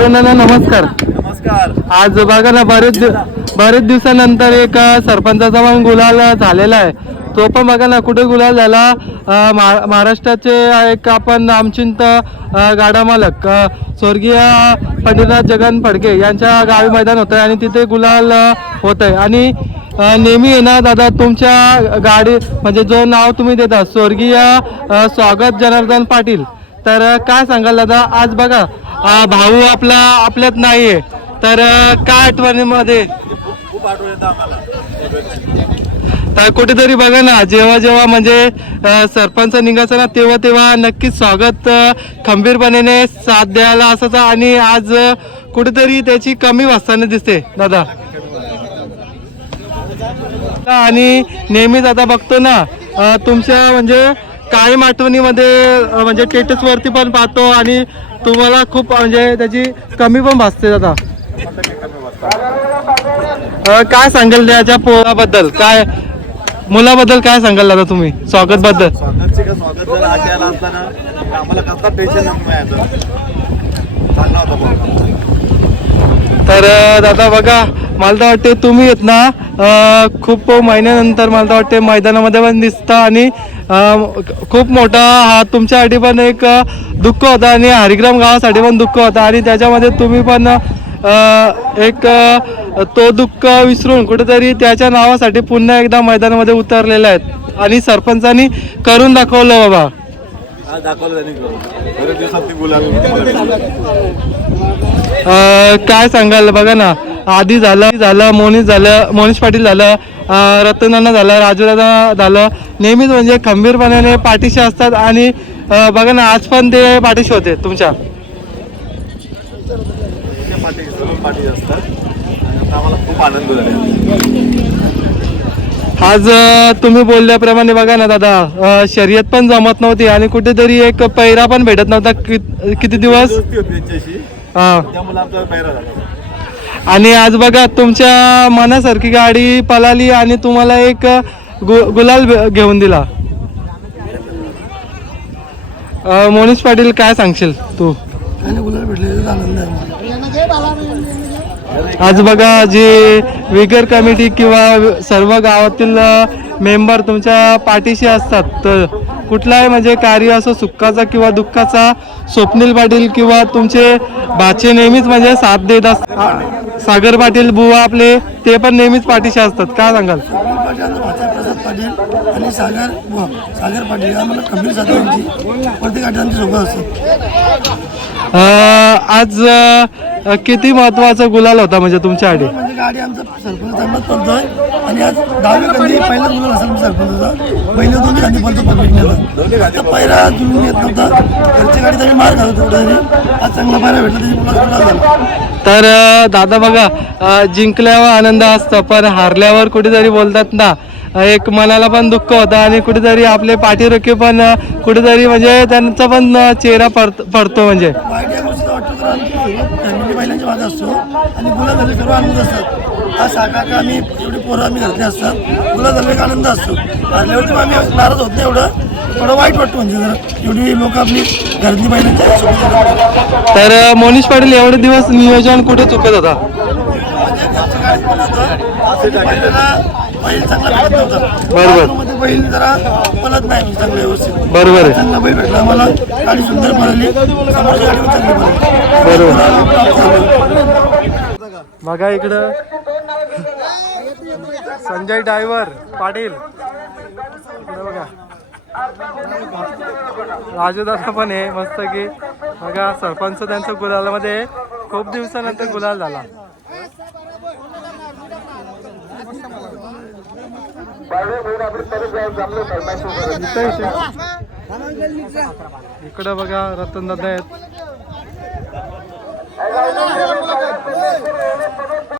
दादा नमस्कार. नमस्कार. आज बघा ना बरेच दिवसानंतर एक सरपंचाचा पण गुलाल झालेला आहे. तो पण बघा ना कुठे गुलाल झाला. महाराष्ट्राचे एक आपण नामचिंत गाडा मालक स्वर्गीय पंडितनाथ जगन फडके यांच्या गावी मैदान होतं आणि तिथे गुलाल होत आहे. आणि नेहमी आहे ना दादा तुमच्या गाडी म्हणजे जो नाव तुम्ही देता स्वर्गीय स्वागत जनार्दन पाटील. तर काय सांगाल दादा आज बघा भाऊ आपल्यात नाहीये तर काय आठवणीमध्ये खूप आठवण येतं आम्हाला. तर कुठेतरी बघा ना जेव्हा म्हणजे सरपंच निघायचं ना तेव्हा नक्कीच स्वागत खंबीरपणे साथ द्यायला असायचं आणि आज कुठेतरी त्याची कमी वाचताना दिसते दादा. आणि नेहमीच आता बघतो ना तुमच्या म्हणजे कायम आठवणीमध्ये म्हणजे स्टेटस वरती पण पाहतो आणि तुम्हाला खूप म्हणजे त्याची कमी पण भासते दादा. काय सांगाल त्याच्या पोराबद्दल काय मुलाबद्दल काय सांगाल दादा तुम्ही स्वागत बद्दल. स्वागतचे का स्वागत जर आठवला असताना आम्हाला कसला टेन्शन नाही चालला होता. तर दादा बघा मला तर वाटते तुम्ही येत ना खूप महिन्यानंतर मला तर वाटते मैदानामध्ये पण दिसता आणि खूप मोठा हा तुमच्यासाठी पण एक दुःख होता आणि हरिग्राम गावासाठी पण दुःख होता आणि त्याच्यामध्ये तुम्ही पण एक तो दुःख विसरून कुठेतरी त्याच्या नावासाठी पुन्हा एकदा मैदानामध्ये उतरलेले आहेत आणि सरपंचांनी करून दाखवलं बाबा. काय सांगाल बघा ना आधी झालं मोनिश पाटील झालं रतनाना झालं राजूदादा झालं नेहमीच म्हणजे खंबीरपणाने पाठीशी असतात आणि बघा ना आज पण ते पाठीशी होते तुमच्या. खूप आनंद झाला. आज तुम्ही बोलल्याप्रमाणे बघा ना दादा शर्यत पण जमत नव्हती आणि कुठेतरी एक पैरा पण भेटत नव्हता किती दिवस. आणि आज बघा तुमच्या मनासारखी गाडी पळाली आणि तुम्हाला एक गुलाल घेऊन दिला. मोनिश पाटील काय सांगशील तू. गुलाल भेटलेला आनंद आहे. आज बघा जे विगर कमिटी किंवा सर्व गावातील मेंबर तुमच्या पाठीशी असतात तर कुठलाही म्हणजे कार्य असो सुखाचा किंवा दुःखाचा स्वप्नील पाटील किंवा तुमचे भाचे नेहमीच म्हणजे साथ देत असतात. सागर पाटील बुवा आपले ते पण नेहमीच पाठीशी असतात. काय सांगाल. प्रसाद पाटील आणि सागर पाटील आम्हाला खंबीर साथ आमची प्रत्येक आठवड्याची सोबत असतात. आज किती महत्वाचा गुलाल होता म्हणजे तुमच्यासाठी. म्हणजे गाडी आमचा सरपंच चांगलाच पडतोय आणि आज 10वी कधी पहिला गुलाल असेल सरपंचाचा पहिल्या दोन्ही गाडी पडतो पब्लिकला पहिला जुळून येत नव्हता घरची गाडी तरी मार घालत होता तरी आज चांगला पायरा भेटला त्याची मुला गुलाल झाला. तर दादा बघा जिंकल्यावर आनंद असतो पण हारल्यावर कुठेतरी बोलतात ना एक मनाला पण दुःख होतं आणि कुठेतरी आपले पाठीरोखे पण कुठेतरी म्हणजे त्यांचा पण चेहरा पडतो म्हणजे फॅमिली पहिल्यांच्या भाग असतो आणि गुलाल झाले सर्व आनंद असतात. आज काका आम्ही एवढी पोरं आम्ही घातली असतात गुलाल झाले एक आनंद असतो. हारल्यावरती आम्ही नाराज होत नाही एवढं थोडं वाईट वाटतं म्हणजे जरा एवढी लोक आपली घरातली पहिल्यांच्या सोबत. तर मोनिश पाटील एवढे दिवस नियोजन कुठे चुकत होता. बैल चांगला भेटत नव्हता. बरोबर बैल जरा पळत नाही चांगलं व्यवस्थित. बरोबर आहे. चांगला बैल भेटला मला गाडी सुंदर पळाली समोरची गाडी पण चांगली पळाली. बरोबर. बघा इकडं संजय ड्रायव्हर पाटील इकडं बघा राजूदादा पण आहे मस्त की बघा सरपंच त्यांचा गुलालामध्ये खूप दिवसानंतर गुलाल झाला. इकडं बघा रतन दादा आहेत.